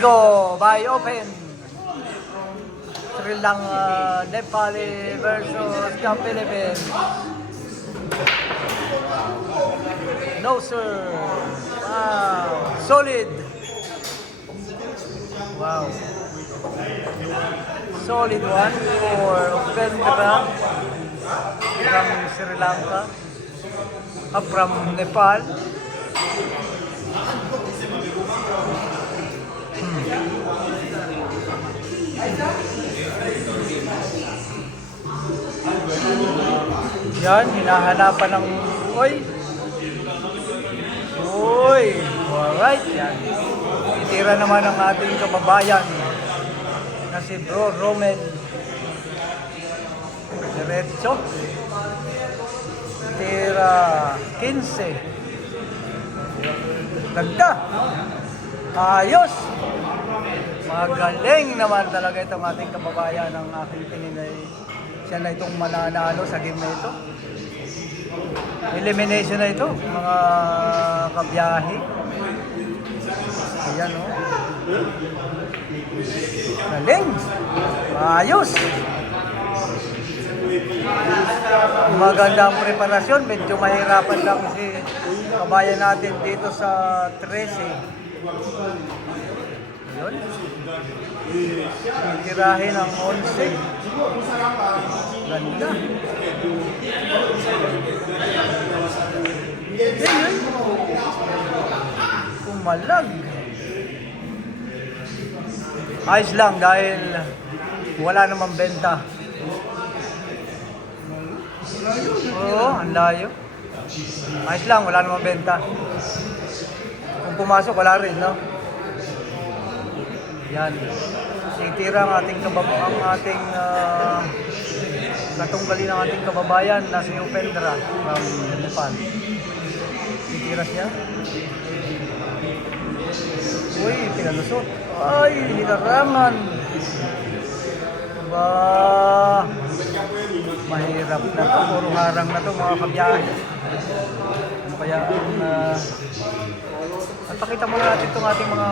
go by open. Sri Lanka, Nepali versus the Philippines. No sir. Wow. Solid. Wow. Solid one for Upendra from Sri Lanka. From Nepal. Yan, hinahanapan ng Uy! Alright, yan. Itira naman ang ating kababayan na si Bro Romel. Diretso. Tira 15. Ganda. Ayos. Magaling naman talaga itong ating kababayan. Ang aking tingin ay siya na itong mananalo sa game na ito. Elimination na ito, mga kabiyahe. Ayan o. Galing. Ayos. Magandang preparasyon. Medyo mahirapan lang si kabayan natin dito sa 13. Yun. Titirahin ang 11. Ganda. Ayun. Pumalag. Ayos lang dahil wala namang benta. Oo, ang layo. Ayos lang, wala namang benta. Kung pumasok, wala rin, no? Yan. Titira ang ating katunggali ng ating kababayan na si Upendra from Nepal. Titira siya. Uy, pinalusot. Ay, hinarangan. Ba, mahirap na to. Puro harang na to mga kabiyahe. Ano kaya at pakita muna natin itong ating mga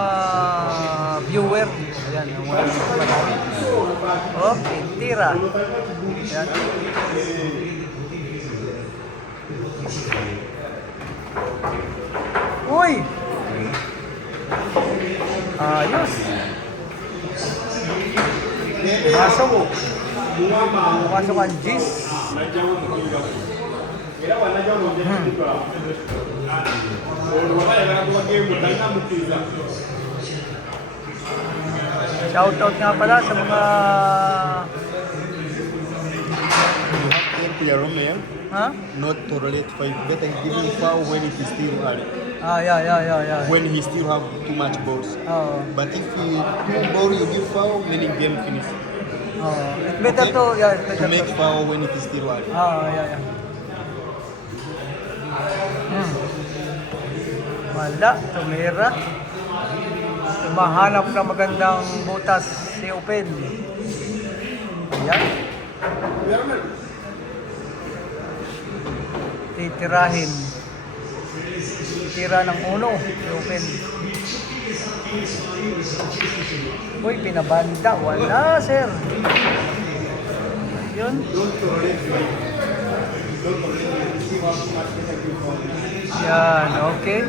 viewer. Ayan, yung mga natin. Okay, tira. Ayan. Uy! Ayos. Masok ang G's. Shoutout nga pala sa mga Clear Romeo, not to relate 5 bet and giving foul when it is still early. Yeah. When he still have too much balls. Oh. But if you two ball you give foul, meaning game finish. It's better to make foul when it is still early. Yeah. Wala, tumira. Tumahanap na magandang butas si Open. Ayan. Titirahin. Tira ng uno si Open. Uy, pinabanda. Wala, sir. Yun. Yan, okay.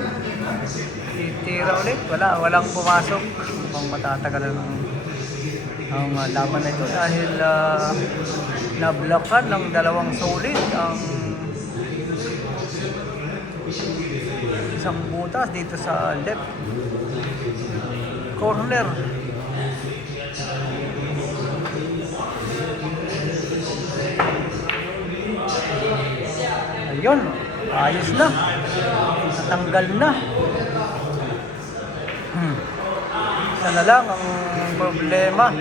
Titira ulit. Walang pumasok. Mukhang matatagalan ang laban na ito dahil nablokan ng dalawang solid ang isang butas dito sa left corner. Ayun, ayos na. Natanggal na. Isa na lang ang problema.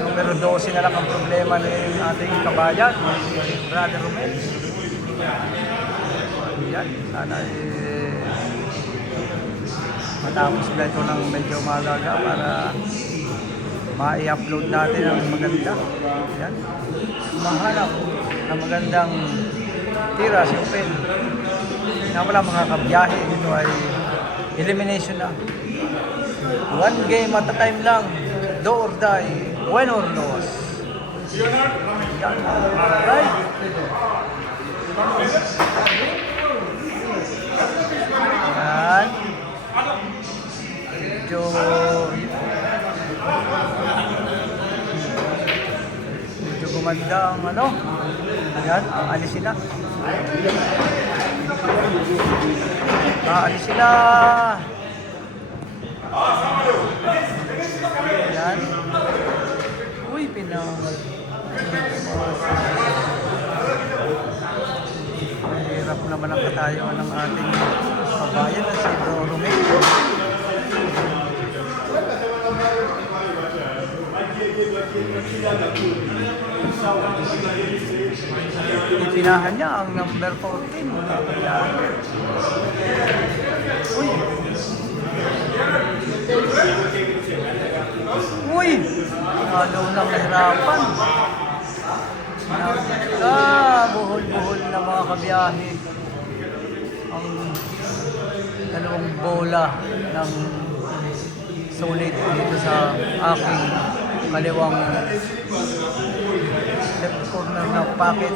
Numero 12 na lang ang problema ng ating kabayan, Brother Romel. Yan, sana matapos na ito ng medyo malaga para ma-i-upload natin ang maganda. Yan. Mahanap ng magandang tira si Open. Nga pala mga kabiyahe, ito ay elimination na. One game at a time lang. Do or die. Win or lose. Yan. Alright. Yan. Medyo gumanda ang ano. Yan. Alisin na. Alisin na. Yan. Uy, mahirap naman ang katayuan ng ating kabayan na si Bro Romeo. Ipinahan niya ang number 14. Uy! Uy! Lalo nang nahirapan. Buhol-buhol na mga kabiyahe. Ang dalawang bola ng solid dito sa aking kaliwang left corner ng pocket.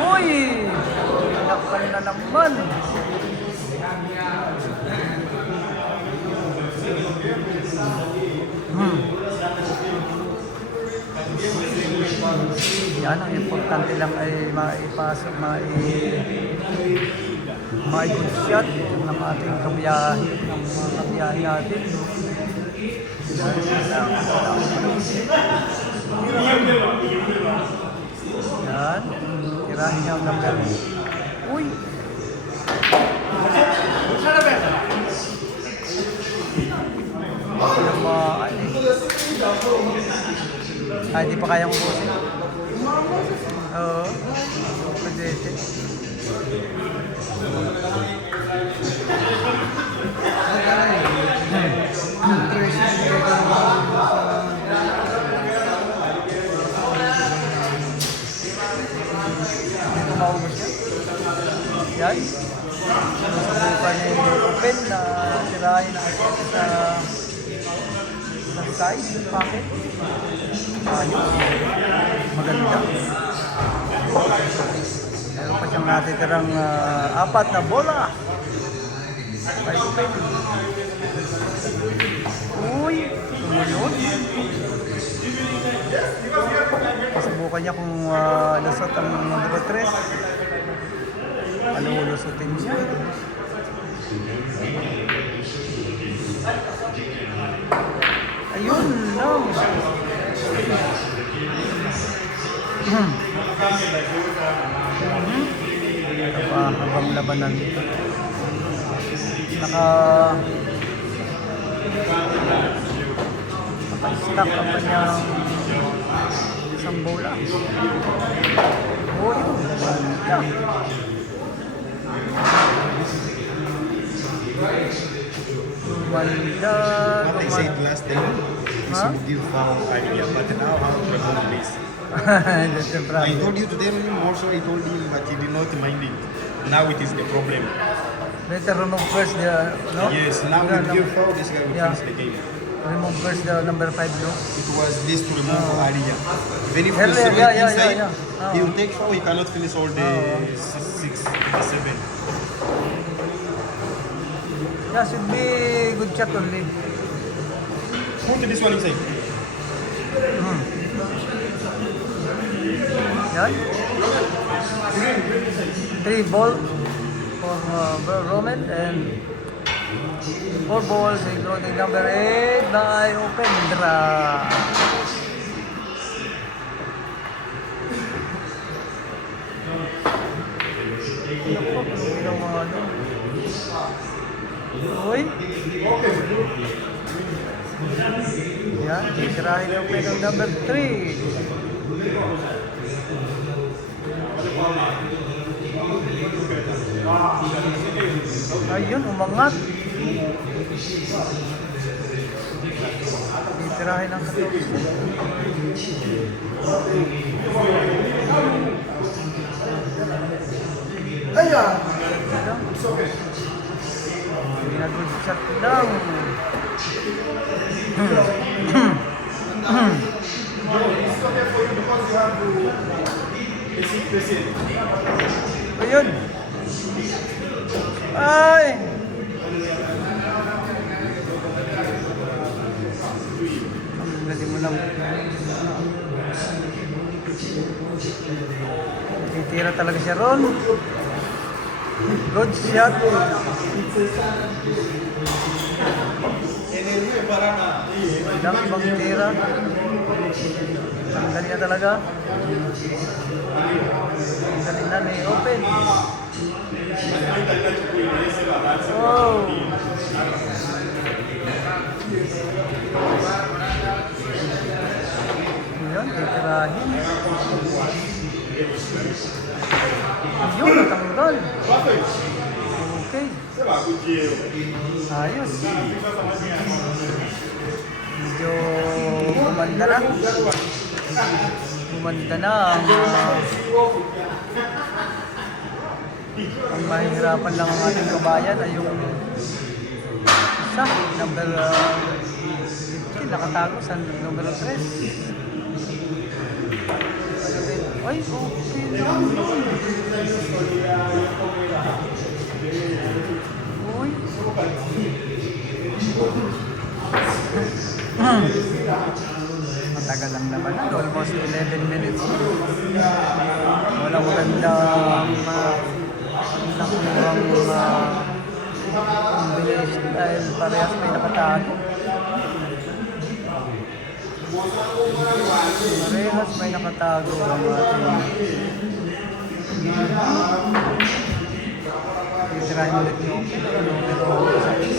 Uy! Nakal na naman. Yan, ang importante lang ay maipasok, good shot ng ating kabiyahe, ng mga kabiyahe natin. Yan, tirahin niya ang number. Uy! Hindi pa kayang ubusin. Oo. Pwede. Dito maubos yan. Yan. Susubukan niya yung open na tirahin na sa side ng pocket. Ayos. Maganda. Meron pa siyang natitirang apat na bola. Ay, open. Uy! Tumunod. Pasubukan niya kung lusot ang number 3. Ano lusutin niya? Ayun lang. Habang labanan dito. Naka-stack ang kanyang isang bola. Oh, yun. Ganda. Gumanda. What I said last time is Huh? we give foul idea, but now how to remove this? That's the I problem. told you to tell him also, I told him, but he did not mind it. Now it is the problem. Better remove first the, no? Yes, now we give foul, this guy will Yeah. finish the game. Remove first the number 5, no? It was this to remove area. Even if Yeah, the 7 yeah, inside, yeah. he will take foul, he cannot finish all the 6, the 7. Yeah, should be good shot only. Put this one inside. Yan. 3 ball for Roman and 4 balls including number 8 by Opendra. Naku, ginawa ano. Uy. Yan, titirahin yung pinong number 3. Ayun, umangat. Titirahin ang 14. Ayan! Good shot lang. Ayun. Ay! Ang galing mo lang. Titira talaga siya ron. Good shot. Walang ibang tira. Ang galing na talaga. Ang galing na ni Open. Wow. Ayan, titirahin. Ayun, natanggal. Okay. Ayos. Medyo gumanda na. Gumanda na ang mahihirapan lang ang ating kabayan ay yung isa, number 15, nakatago sa number 3. Ay, okay lang. Uy. Matagal lang naman na, almost 11 minutes. Walang magandang nakuhang combination dahil parehas may nakatago. Parehas may nakatago ang ating titirahin ulit yung numero 6.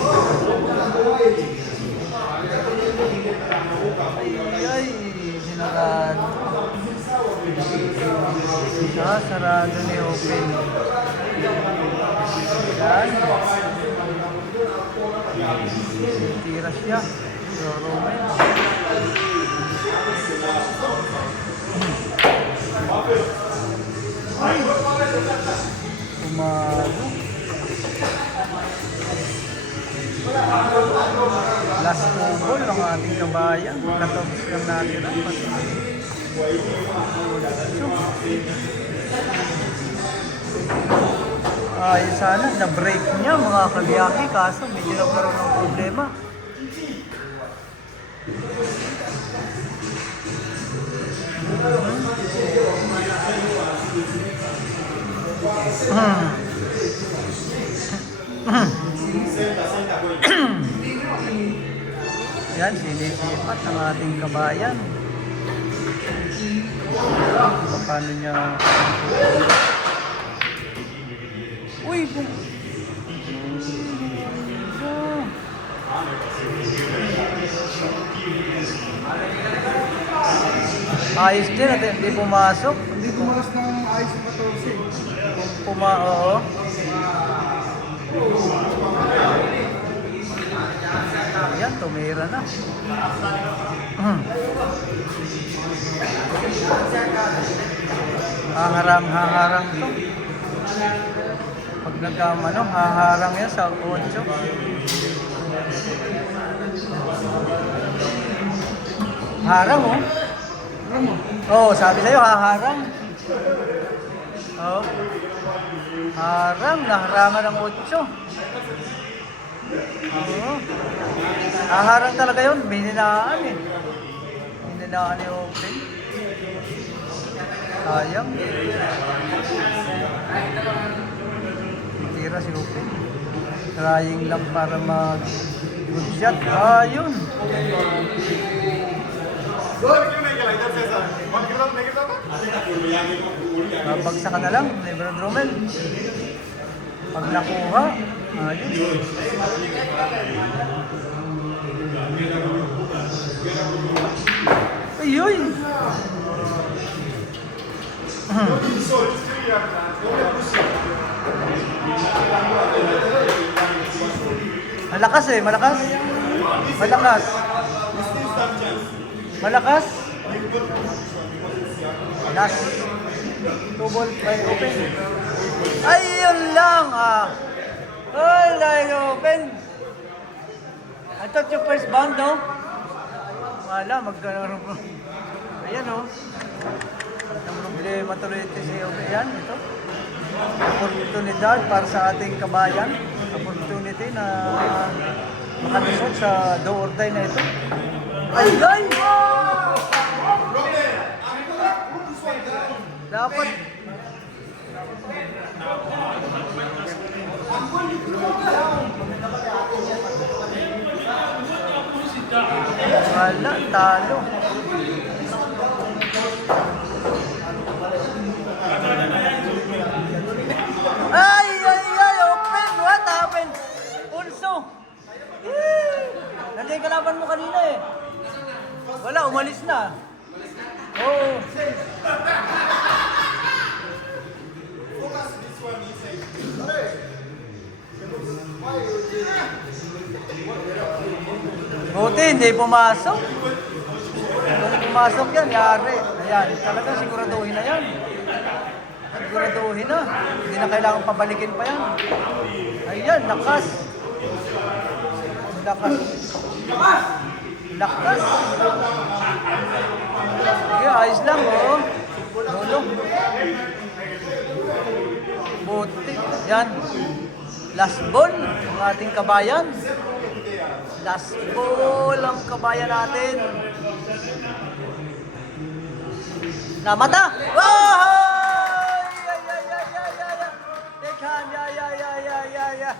Ay, sinarado. Sarado ni Open. Yan. Tira siya. Roman. Umago. Last ball ng ating kabayan. Katapos lang natin. Ay, sana na-break niya mga kabiyahe kaso medyo nagkaroon ng problema. Yan, sinisipat ng ating kabayan. Paano niya... Uy! Ayos din at hindi pumasok. Hindi pumalas ng ayos ng 14. Oo. Yan, tumira na. Haharang to. Pag nagkamano, haharang yan sa 8. Harang oh. Oo, sabi sa'yo, haharang. Oo. Harang, naharangan ng 8. Oo. Haharang talaga yun, bininaan eh. Bininaan ni Open. Sayang. Tira si Open. Trying lang para mag-good shot. Ayun. Babagsakan na lang, Lebron Dromel. Pag nakuha, ayun. Ayun. Malakas eh, malakas. Malakas. Malakas. Last. 2 ball by Open. Ayun lang ah. Oh, line open. I thought you first bound, no? Wala, magkaroon po. Ayan, oh. Ang problema tuloy ito si Obe. Yan, ito. Oportunidad para sa ating kabayan. Opportunity na makalusot sa do or die na ito. Ay, ay! Dapat wala, talo. Ay, ay, ay, open. What happened? Pulso. Nandiyan yung kalaban mo kanina eh. Wala, umalis na. Oo. Buti, hindi pumasok. Kung pumasok yan, yari. Ayan, talagang siguraduhin na yan. Siguraduhin na. Hindi na kailangan pabalikin pa yan. Ayan, lakas. Lakas. Lakas. Okay, ayos lang, oh. Lolo. Buti. Yan. Last ball, ang ating kabayan. Last ball ang kabayan natin. Namata! Oh! Ay, ay, ay, ay, ay, ay. Teka, ay, ay, ay, ay, ay, ay.